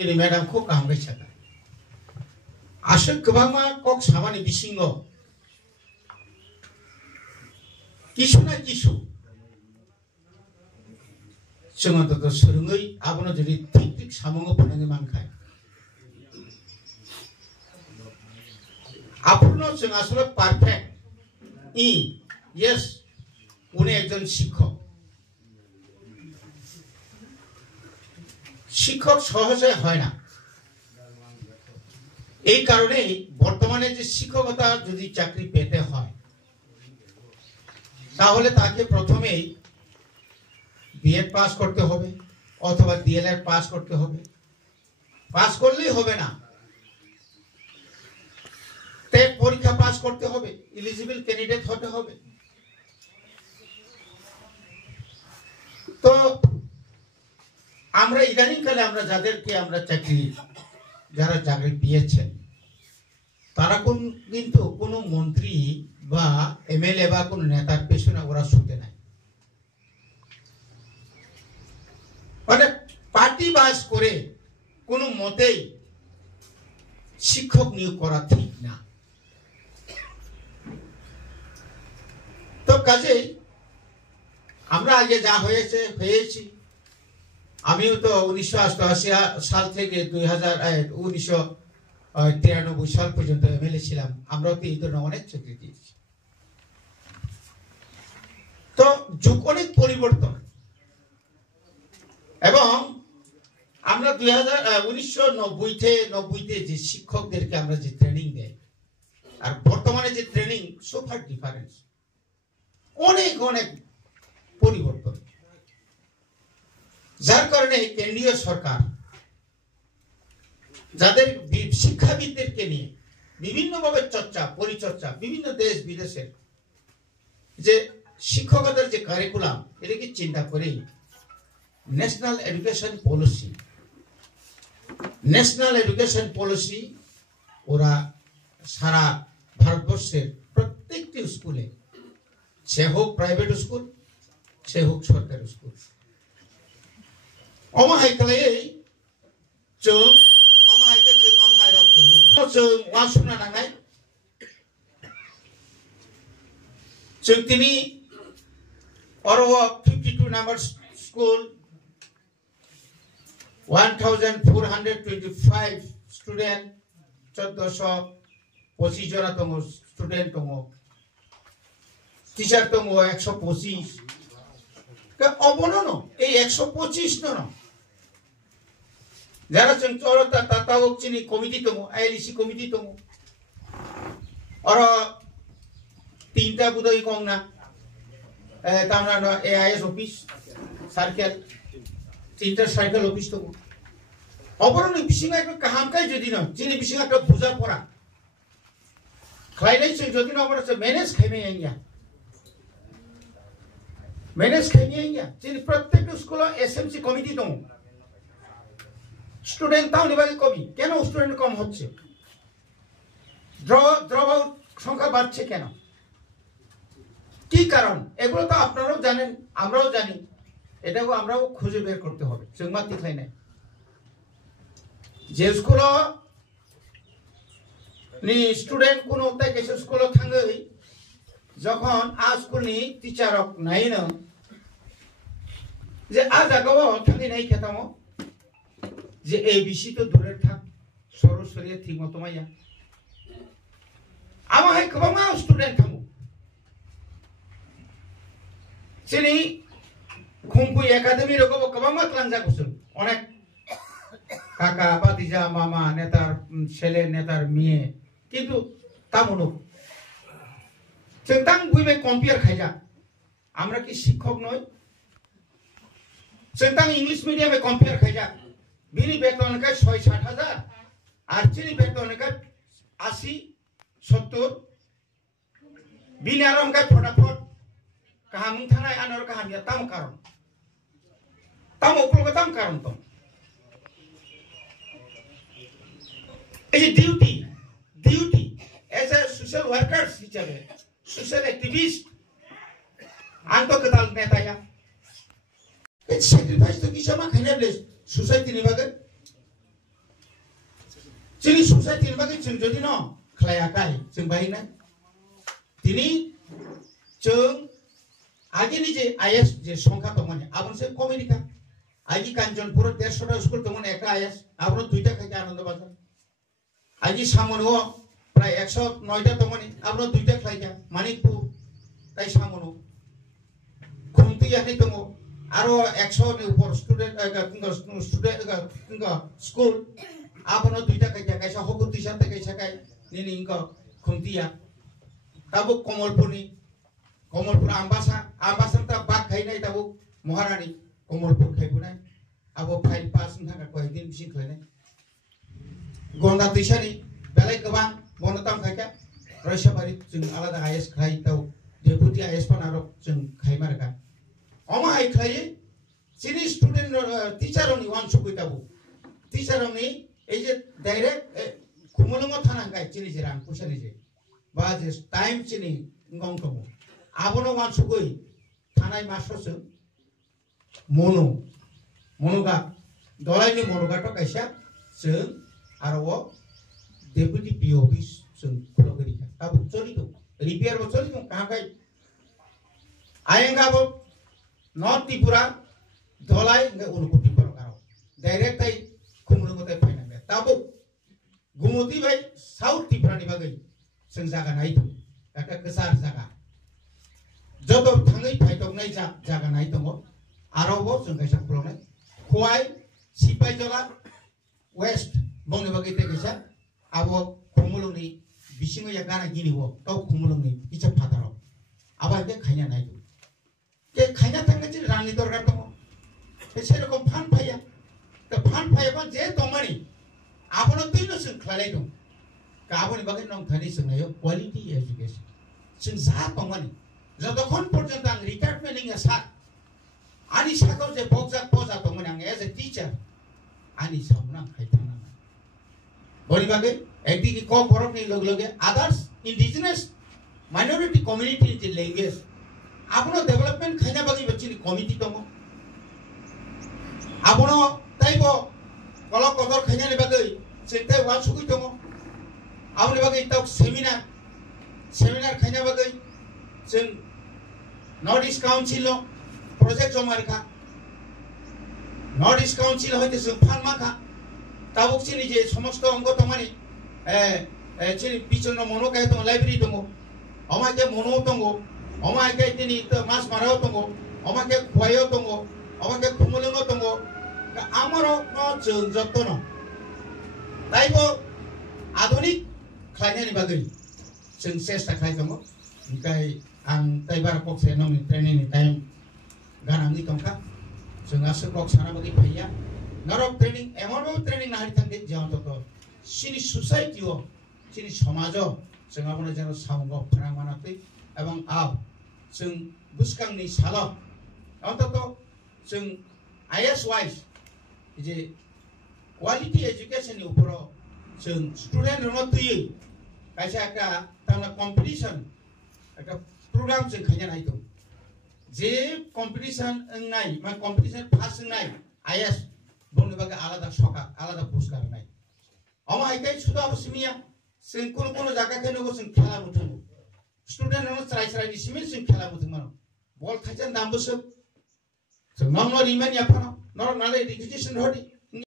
ini madam ko kaham gai chaka asuk kebama kok samani bisingo kisu na kisu जोङो 또 सोलोङै आबोनो जुदि thick thick सामङो फनानै मानखाय आपनो जों আসলে পারফেক্ট yes উনি একজন শিক্ষক শিক্ষক সহজে হয় না এই কারণে বর্তমানে যে শিক্ষকতা যদি চাকরি পেতে হয় তাহলে তাকে প্রথমেই বিএড পাস করতে হবে অথবা ডিএলএড পাস করতে হবে পাস করলেই হবে না টেট পরীক্ষা পাস করতে হবে এলিজিবল ক্যান্ডিডেট হতে হবে তো আমরা ইদানিং কালে আমরা যাদেরকে আমরা যারা চাকরি পেয়েছেন তারা কিন্তু কোনো মন্ত্রী বা এমএলএ বা কোনো নেতার পেছনে ওরা ছুটে নাই মানে পার্টি বাস করে কোনো মতেই শিক্ষক নিয়োগ করা ঠিক না তো কাজেই আমরা আগে যা হয়েছি আমিও তো 1988 সাল থেকে 1993 সাল পর্যন্ত এমএলএ ছিলাম আমরাও তো এই ধরনের অনেক চাকরি দিয়েছি তো যুগ অনেক পরিবর্তন এবং আমরা 1990 যে শিক্ষকদেরকে আমরা যে ট্রেনিং দেই আর বর্তমানে যে ট্রেনিং সুপার ডিফারেন্স অনেক অনেক পরিবর্তন যার কারণে কেন্দ্রীয় সরকার যাদের শিক্ষাবিদদেরকে নিয়ে বিভিন্নভাবে পরিচর্চা বিভিন্ন দেশ বিদেশের যে শিক্ষকতার যে কারিকুলাম এটাকে চিন্তা করেই ন্যাশনাল এডুকেশন পলিসি ওরা সারা ভারতবর্ষের প্রত্যেকটি স্কুলে সে হোক প্রাইভেট স্কুল সে হোক সরকারি স্কুল অমাহাইকালে जों অমাহাইকে जों অমাহাই রক্ত जों ওয়াসুনা নাঙাই जों তিনি অরো 52 নাম্বার স্কুল 1425 স্টুডেন্ট 1425 জন দङ স্টুডেন্ট দङ টিচার দङ 125 কে অবনন এই 125 জন যারা जों চরতা তাতাওকচিনি কমিটি দङ আইএলসি কমিটি দङ অরো তিনটা বুদই কংনা তামনা এআইএস অফিস সার্কেল তিনটা সার্কেল অফিস দङ অবরণি বিসিং একটা কাহামকাই যদি না চিনি বিসিং একটা বুঝা পড়া খাইলাই जों যদি না আমরা ম্যানেজ খাইমেইয়া চিনি প্রত্যেক স্কুলে এসএমসি কমিটি দङ স্টুডেন্ট তাও নিবাগে কমি কেন স্টুডেন্ট কম হচ্ছে ড্রপ আউট সংখ্যা বাড়ছে কেন কি কারণ এগুলো তো আপনারাও জানেন আমরাও জানি এটাও আমরাও খুঁজে বের করতে হবে जों मा तिखायनाय যে স্কুল নি স্টুডেন্ট কোন তাই কেসে স্কুল থাঙ্গै যখন আ স্কুলনি টিচারক নাইনো যে আ জায়গাও থাকি নাই খেতামো যে এবিসি তো দূরে থাক সরস্বতী ঠিকমতো মাইয়া আমায় গোबां স্টুডেন্ট থামু চিনি খুমকু একাডেমি রকম গোबां মাতলাंजागोसो অনেক কাকা বাতিজা মামা নেতার ছেলে নেতার মেয়ে কিন্তু তামুনো जों তাং বুইবে কম্পেয়ার খাইজা আমরা কি শিক্ষক নই जों তাং ইংলিশ মিডিয়ামে কম্পেয়ার খাইজা বিনি বেতনকা ৬-৭ হাজার আর চিনি বেতনকা ৮০-৭০ বিনি আরমকা ফটাফট কাহামুং থানায় আনার কাহামিয়া তাম কারণ তাম উপলকে তাম কারণ তো এই duty as a social workers হিসাবে সোশ্যাল অ্যাক্টিভিস্ট আন্তঃকতাল নেতায়া এই স্যাক্রিফাইস তো কি সমা খাইনাবলে সোসাইটি নিবাগে जोंनि ससाइटिनि बागै जों जुदि न खालायाखै जों बाहायनाय दिनै जों आगेनि जे आइएस जे संख्या दंमोन आबनसे कमेडिका आगि कांचनपुर 150टा स्कुल दंमोन एक आइएस आबनो 2टा खायके आनंद बाजार आगि सामनो प्राय 109टा दंमोन आबनो 2टा खायके मानिकपुर ताई सामनो खुमतियानि दङ आरो 100 नि ऊपर स्टूडेंट स्कूल आबनो 2टा खायके कैसा हको दिसाते कैसा काय निनि इंको खुमतिया ताबो कमलपुर आम्बासा ता बाग खायनाय ताबो महारानी कमलपुर खायबुनाय आबो फाइल पास थाखा कय दिन बिसिं खायनाय गंगा दैसानि बेलाय गोबां बनताम खायका रयसाबारि जों आलादा आइएस खाय ताव डेपुटी आइएस पनारो जों खायमारगा अमा हाय खायो सिनि स्टुडेन्ट टीचारनि वान सुगैताबो टीचारनि ए जे डाइरेक्ट खुमलंग थानांगाय चिनि जे रां फैसानि जे बा जे time Chini ngong tomo abono wan sugoi thanai masroso monoga dolai ni monoga to kaisa जों आरो डेपुटी पी ऑफिस जों खुलगरि ताबो चली दो रिपेयर बो चली दो कहां गई आयंगा बो नॉर्थ त्रिपुरा dolai nge उनको त्रिपुरा करो डायरेक्ट ताई खुमलंग ताई फाइना ताबो गुमोती भाई साउथ त्रिपुरा नि बागै जों जागा नाय दो aka kesar jaga jodo thangai phaitoknai jaga nai tongo arobo जों kaisa khulonai khwai sipaijola west bongni bagai te kaisa abo khumulungni bisingo ya gana ginibo taw khumulungni icha phataro aba ke khaina nai do ke khaina thangna ji rangni dorkar tongo serokom phan phaya to phan phaya ba je tongmani abono tuino जों khalai dong गाबोन बागै नों थानि सोंनायो quality education जों जा दंमोन जतखन पर्यन्त आं retired meaning सा आनि साखौ जे बगजा पजा दंमोन आं एज ए टीचार आनि सामना खायथाना बनि बागै एकदिके क बरफनि लग लगे अदर्स इंडिजिनस माइनॉरिटी कम्युनिटी जे लैंग्वेज आपनो डेवलपमेंट खायना बागै बचिनि कमिटी दङ आपनो ताइबो कल कदर खायनानि बागै सेंताय वा सुगै दङ आवनि बागै ताव सेमिनार खायना बागै जों नॉर्थ ईस्ट काउंसिल प्रोजेक्ट जमारखा नॉर्थ ईस्ट काउंसिल होइते जों फानमाखा ताबुक चिनि जे समस्त अंग तमानि चिनि पिछन मनो काय दं लाइब्रेरी दङ अमाके मनो दङ अमाके दिनि त मास माराव दङ अमाके खवायो दङ अमाके खुमलंग दङ आमरो न जों जतन ताइबो आधुनिक खायनानि बागै जों चेष्टा खाय दङ ओमफ्राय आं ताइबार कक्से नंनि ट्रेनिंनि टाइम गानांनि दंखा जों आसो कक साना बागै फैया नरक ट्रेनिं एमनबो ट्रेनिं नाहारि थांदे जेवन तक सिनि सोसाइटी सिनि समाज जों आबनो जेन साउंग फरां मानातै एवं आव जों बुसकांनि साल अन्तत जों आईएस वाइज जे क्वालिटी एजुकेशननि ऊपर जों स्टूडेंट रनो तुयै कैसा का ताना कंपटीशन একটা प्रोग्राम जों खायना नाय दं जे कंपटीशन नाय मा कंपटीशन पास नाय आईएस बनि बागै आलादा सका आलादा पुरस्कार नाय अमा आइकै सुदा बसमिया जों कोन जागा खेनोगो जों खेला मुथुं स्टूडेंट रनो स्राय सिमिल जों खेला मुथुं मानो बल खायजन दामबोसो जों नंनो रिमानि आफानो नर नाले रिक्रुटेशन हदि